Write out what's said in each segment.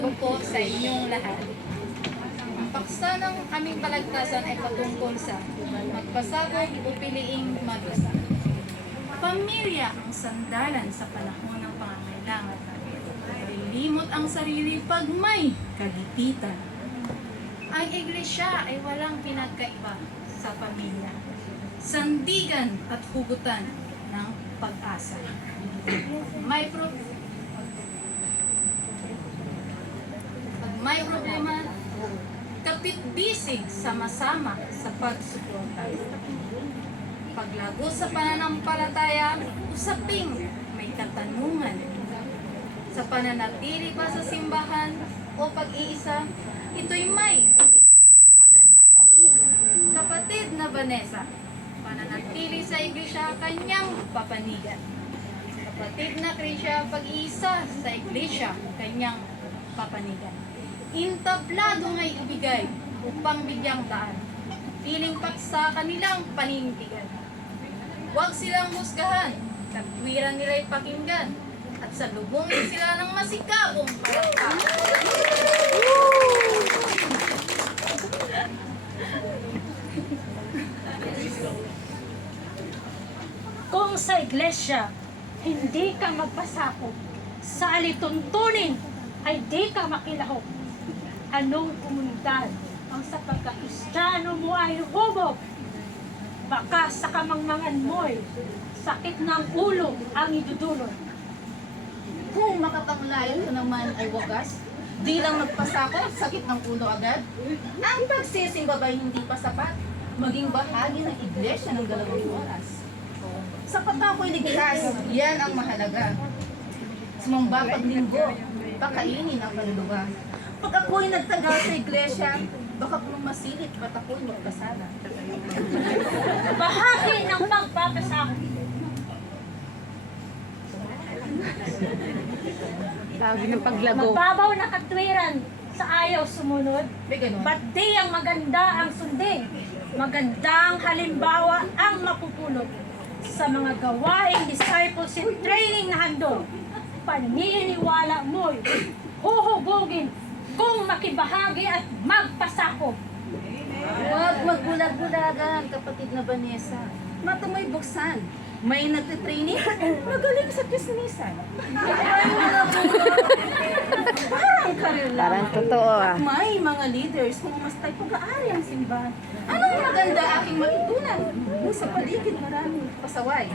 hapon po sa inyong lahat. Ang paksa ng aming palagtasan ay patungkol sa magpasabog o piliing mag-isa. Pamilya ang sandalan sa panahon ng pangangailangan. Lilimot ang sarili pag may kagipitan. Ang iglesia ay walang pinagkaiba sa pamilya. Sandigan at hugutan ng pag-asa. May problema, kapit-bisig sama-sama sa pagsuporta. Paglago sa pananampalataya, usaping may katanungan. Sa pananatili pa sa simbahan o pag-iisa, ito'y may kaganapan. Kapatid na Vanessa, pananatili sa iglesia, kanyang papanigan. Kapatid na Krisya, pag-iisa sa iglesia, kanyang papanigan. Intablado nga'y ibigay upang bigyang daan. Piling paksa kanilang panindigan. Huwag silang husgahan, katwiran nila'y pakinggan, at salubungin sila ng masikapong palakpakan. Kung sa iglesia, hindi ka magpasakop, sa alituntunin ay di ka makilahok. Anong komunidad ang sa pagka-Kristiyano mo ay hubog? Baka sa kamangmangan mo'y sakit ng ulo ang idudulot. Kung makapanglayo ka naman ay wagas, di lang magpasakop, sakit ng ulo agad. Ang pagsisimba ba'y hindi pa sapat, maging bahagi ng iglesia ng 2 oras. Sapat ako'y ligtas, yan ang mahalaga. Sumamba paglinggo, pakainin ang kaluluwa. Pag ako'y nagtagal sa iglesia, baka kung masilip ba't ako'y magkasala. Bahagi ng pagpapasakop. Tawag ng paglago. Mababaw na katwiran sa ayaw sumunod. May ganun. Ba't di ang maganda ang sundin? Magandang halimbawa ang mapupulot sa mga gawaing discipleship training na handog. Paniniwala mo'y huhubugin kung makibahagi at magpasakop. Huwag magbulag-bulagan, kapatid na Vanessa. Mata mo'y buksan. May nagtitraining, magaling sa kismisan. Parang karir lang. Parang totoo ah. May mga leaders kung mas tayo pag-aari ang simbahan. Anong maganda aking matutunan? Kung sa paligid maraming pasaway.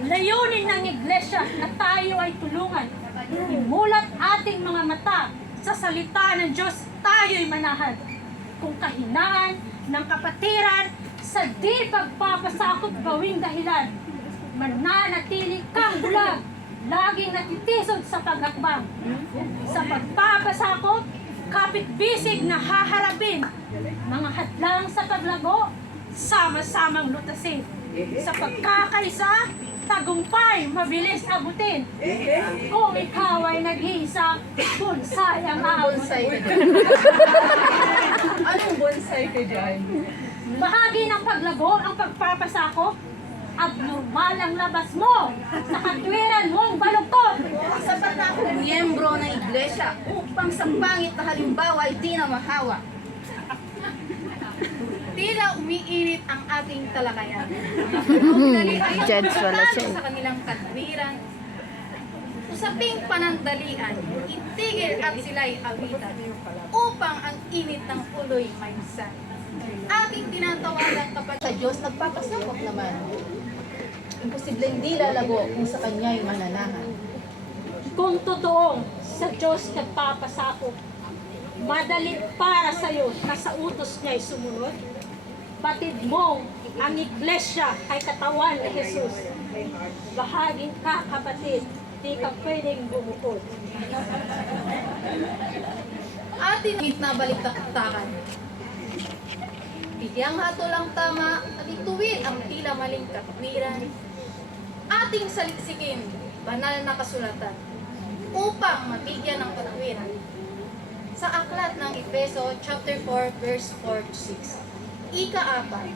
Layunin ng iglesia na tayo ay tulungan. Imulat ating mga mata sa salita ng Diyos, tayo'y manahan. Kung kahinaan ng kapatiran sa di pagpapasakop gawing dahilan, mananatili kang bulag, laging natitisod sa pagakbang. Sa pagpapasakop, kapit-bisig na haharapin, mga hadlang sa paglago, sama-samang lutasin. Sa pagkakaisa, tagumpay, mabilis abutin. Kung ikaw ay nag-iisa, bonsai ang Bonsai aabutin. ka dyan. Anong bonsai ka dyan? Bahagi ng paglago ang pagpapasakop, abnormal ang labas mo sa katwiran mong baluktot. Sapat na akong miyembro ng iglesia upang sa pangit na halimbawa ay di na mahawa. Tila umiinit ang ating talakayan. Judge wala siya eh. Sa kanilang katwiran, usaping panandalian, itigil at sila'y awitan, upang ang init ng ulo'y mainsan. Aking tinatawagan kapag Sa Diyos nagpapasakop naman. Imposible hindi lalago kung sa Kanya'y mananahan. Kung totoong sa Diyos nagpapasakop, madali para sa iyo na sa utos niya'y sumunod. Batid mo ang iglesia ay katawan ni Jesus. Bahaging ka, kapatid, di ka pwedeng bumukod. ating na balitaktakan. Bigyang hatol ang tama at ituwid ang tila maling katwiran. Ating saliksikin banal na kasulatan upang mabigyan ng katwiran. Sa aklat ng Efeso chapter 4 verse 4-6. Ika-4.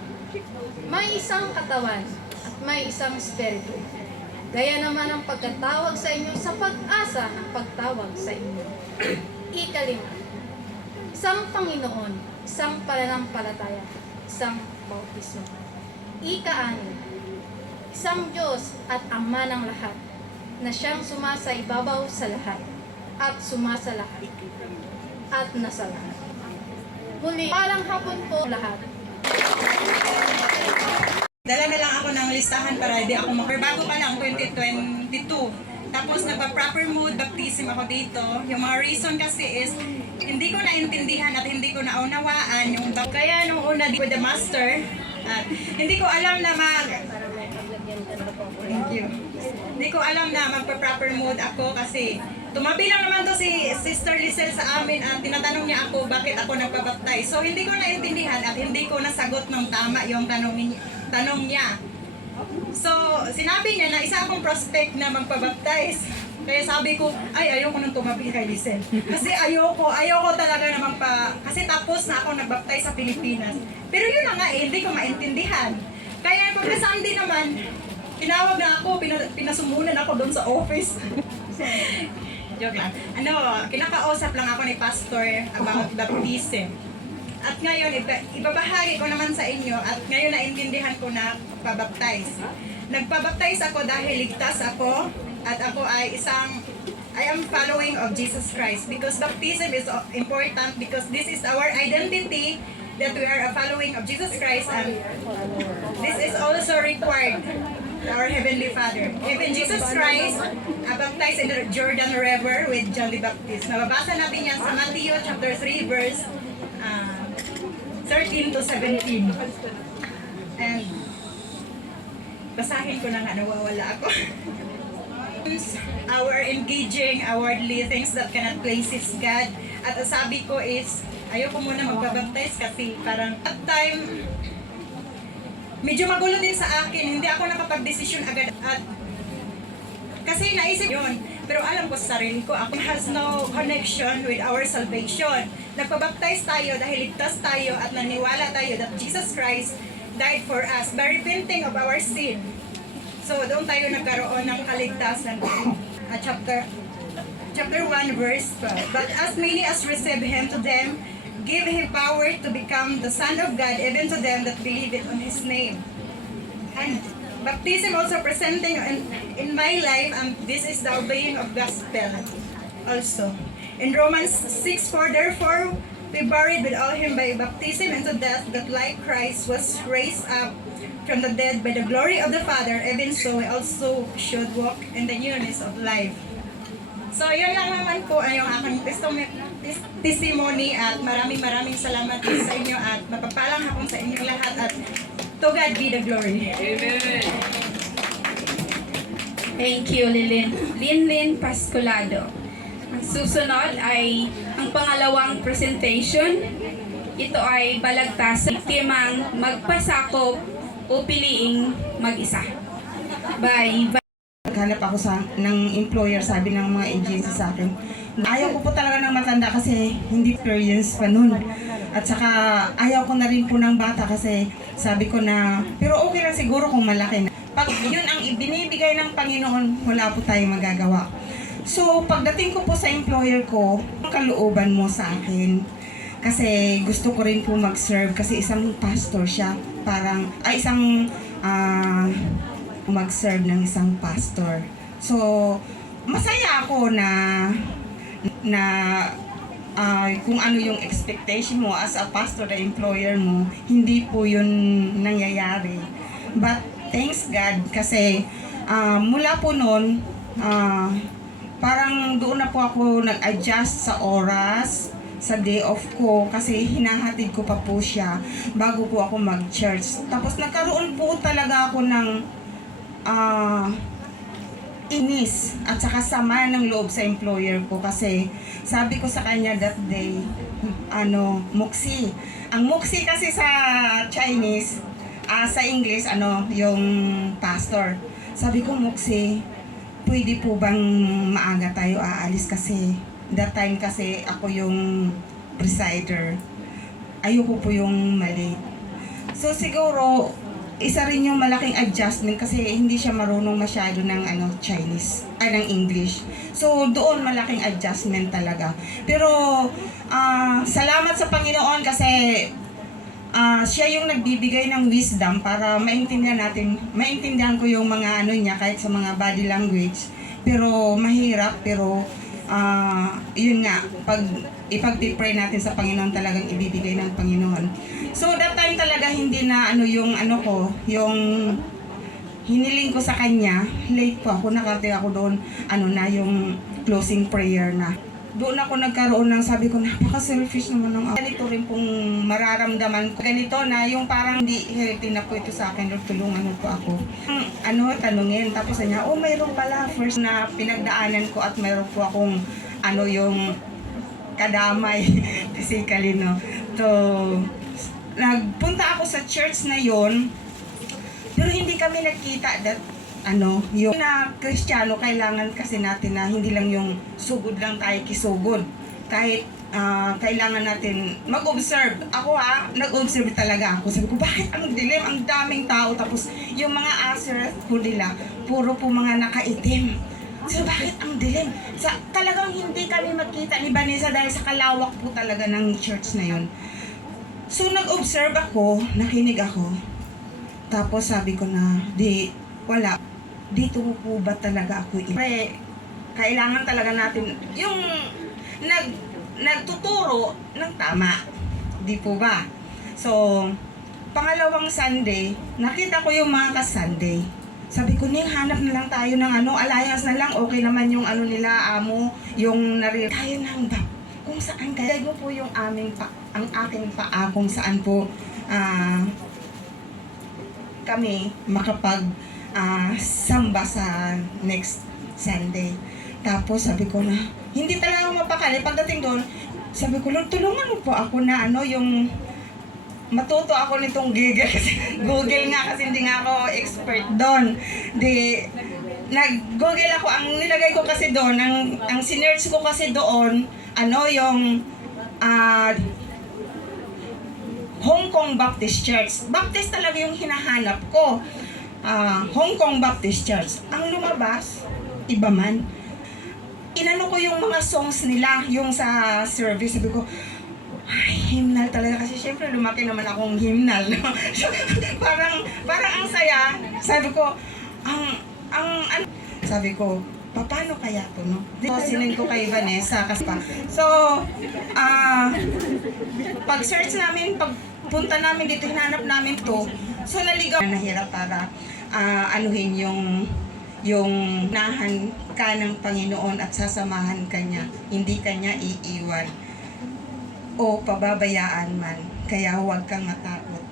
May isang katawan at may isang espiritu. Gaya naman ang pagkatawag sa inyo sa pag-asa ng pagtawag sa inyo. Ikalima, isang Panginoon, isang pananampalataya, isang bautismo. Ika-anim, isang Diyos at Ama ng lahat, na siyang sumasa ibabaw sa lahat, at sumasa lahat, at nasa lahat. Muli, parang hapon po lahat. Dala na lang ako ng listahan para hindi ako bago pa lang 2022. Tapos nagpa-proper mood baptism ako dito. Yung mga reason kasi is hindi ko naintindihan at hindi ko naunawaan yung kaya nung una with the master at hindi ko alam na Thank you. Hindi ko alam na magpa-proper mood ako kasi tumabi lang naman to si Sister Lizelle sa amin at tinatanong niya ako bakit ako nagpabaptize. So hindi ko naintindihan at hindi ko nasagot ng tama yung tanong niya. So sinabi niya na isa akong prospect na magpabaptize. Kaya sabi ko, ay ayoko nang tumabi kay Lizelle. Kasi ayoko talaga na kasi tapos na ako nagbaptize sa Pilipinas. Pero yun na nga hindi ko maintindihan. Kaya pagka Sunday naman, tinawag na ako, pinasumunan ako doon sa office. Joke lang. Kinakausap lang ako ni Pastor about baptism. At ngayon, ibabahagi ko naman sa inyo at ngayon naintindihan ko na pabaptize. Nagpabaptize ako dahil ligtas ako at ako ay I am following of Jesus Christ because baptism is important because this is our identity that we are a following of Jesus Christ and this is also required our Heavenly Father. Even Jesus Christ baptized in the Jordan River with John the Baptist. Nababasa natin yan sa Matthew chapter 3 verse 13 to 17. And basahin ko na nga, nawawala ako. Our engaging, worldly things that cannot please God. At sabi ko is, ayoko muna magbabaptize kasi parang at time, medyo magulo din sa akin, hindi ako nakapag-desisyon agad at kasi naisip yun, pero alam ko sa sarili ko, ako has no connection with our salvation. Nagpabaptize tayo dahil ligtas tayo at naniwala tayo that Jesus Christ died for us by repenting of our sin. So doon tayo nagkaroon ng kaligtasan. Chapter 1 verse 12. But as many as receive Him, to them give Him power to become the Son of God, even to them that believe it on His name. And baptism also presenting in my life, and this is the obeying of gospel also. In Romans 6:4, therefore we buried with all Him by baptism into death, that like Christ was raised up from the dead by the glory of the Father, even so we also should walk in the newness of life. So yun lang naman po ay yung aking testimony at maraming salamat sa inyo at mapapalang hapon sa inyong lahat at to God be the glory. Amen. Thank you, Linlin Pascolado. Ang susunod ay ang pangalawang presentation. Ito ay balagtasan, timang magpasakop o piliing mag-isa. Naghanap ako ng employer, sabi ng mga agency sa akin. Ayaw ko po talaga ng matanda kasi hindi experience pa nun. At saka ayaw ko na rin po ng bata kasi sabi ko na, pero okay lang siguro kung malaki na. Pag yun ang ibinibigay ng Panginoon, wala po tayong magagawa. So pagdating ko po sa employer ko, kalooban mo sa akin. Kasi gusto ko rin po mag-serve kasi isang pastor siya. Mag-serve ng isang pastor. So, masaya ako na kung ano yung expectation mo as a pastor na employer mo, hindi po yun nangyayari. But thanks God kasi mula po noon, parang doon na po ako nag-adjust sa oras, sa day off ko kasi hinahatid ko pa po siya bago po ako mag-church. Tapos nagkaroon po talaga ako ng inis at saka sama ng loob sa employer ko kasi sabi ko sa kanya that day, muksi. Ang muksi kasi sa Chinese, sa English, yung pastor. Sabi ko, muksi, pwede po bang maaga tayo aalis kasi that time kasi ako yung presider. Ayoko po yung mali. So siguro, isa rin yung malaking adjustment kasi hindi siya marunong masyado ng Chinese, ay ng English. So doon malaking adjustment talaga. Pero salamat sa Panginoon kasi siya yung nagbibigay ng wisdom para maintindihan ko yung mga niya kahit sa mga body language. Pero mahirap, pero yun nga, pag ipag-pray natin sa Panginoon, talagang ibibigay ng Panginoon. So that time talaga hindi na yung yung hiniling ko sa kanya, late po ako, nakarating ako doon, yung closing prayer na. Doon ako nagkaroon ng sabi ko, napaka-selfish naman ng ako. Ganito rin pong mararamdaman ko. Ganito na yung parang hindi healthy na po ito sa akin, Lord, tulungan mo po ako. Tanungin, tapos niya, mayroon pala first na pinagdaanan ko at mayroon po akong yung kadamay physically, no. So, nagpunta ako sa church na yon, pero hindi kami nagkita that yung na Kristiyano, kailangan kasi natin na hindi lang yung sugod lang tayo kisugod. Kahit kailangan natin mag-observe. Ako nag-observe talaga ako. Sabi ko, bakit ang dilim, ang daming tao, tapos yung mga aseret po nila, puro po mga nakaitim. So bakit ang dilim? Talagang hindi kami magkita ni Vanessa dahil sa kalawak po talaga ng church na yun. So nag-observe ako, nakinig ako. Tapos sabi ko na, wala. Dito po ba talaga ako? Kailangan talaga natin yung nagtuturo ng tama. Di po ba? So, pangalawang Sunday, nakita ko yung mga ka-Sunday. Sabi ko, hanap na lang tayo ng alliance na lang. Okay naman yung nila, amo, yung tayo ng kung saan kaya mo po yung ang aking paa, kung saan po kami samba sa next Sunday. Tapos sabi ko na, hindi talaga ako mapakali. Pagdating doon, sabi ko, Lord, tulungan mo po ako na yung matuto ako nitong Google nga kasi hindi nga ako expert doon. Nag-Google ako, ang nilagay ko kasi doon, ang sinearch ko kasi doon, yung Hong Kong Baptist Church. Baptist talaga yung hinahanap ko. Hong Kong Baptist Church. Ang lumabas, iba man. Inano ko yung mga songs nila, yung sa service. Sabi ko, hymnal talaga. Kasi syempre lumaki naman akong hymnal. No? parang ang saya. Sabi ko, sabi ko, paano kaya to, no? Sinin ko kay Vanessa kasi pa. So, pag-search namin, pagpunta namin dito, hinanap namin to. So, naligaw. Nahirap para anuhin yung nahan ka ng Panginoon at sasamahan ka niya. Hindi ka niya iiwan o pababayaan man. Kaya huwag kang matakot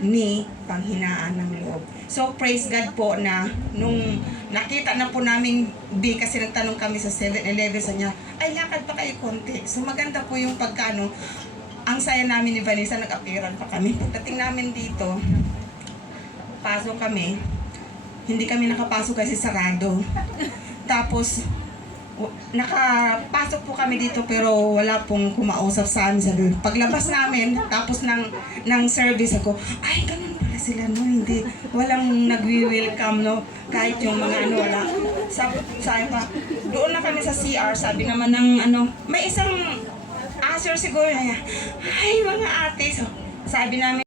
ni panghinaan ng loob. So, praise God po na nung nakita na po namin kasi nagtanong kami sa 7-Eleven sa niya, ay lakad pa kayo konti. So, maganda po yung pagkano. Ang saya namin ni Vanessa, nag-appearan pa kami. Pagdating namin dito, pasok kami, hindi kami nakapasok kasi sarado. Tapos, nakapasok po kami dito pero wala pong kumausap sa amin. Sabi, paglabas namin, tapos ng service ako, ay, ganun pala sila, no? Hindi, walang nagwi-welcome, no? Kahit yung mga wala. Sabi pa, doon na kami sa CR, sabi naman ng may isang asher siguro niya, ay, mga ate. So, sabi namin,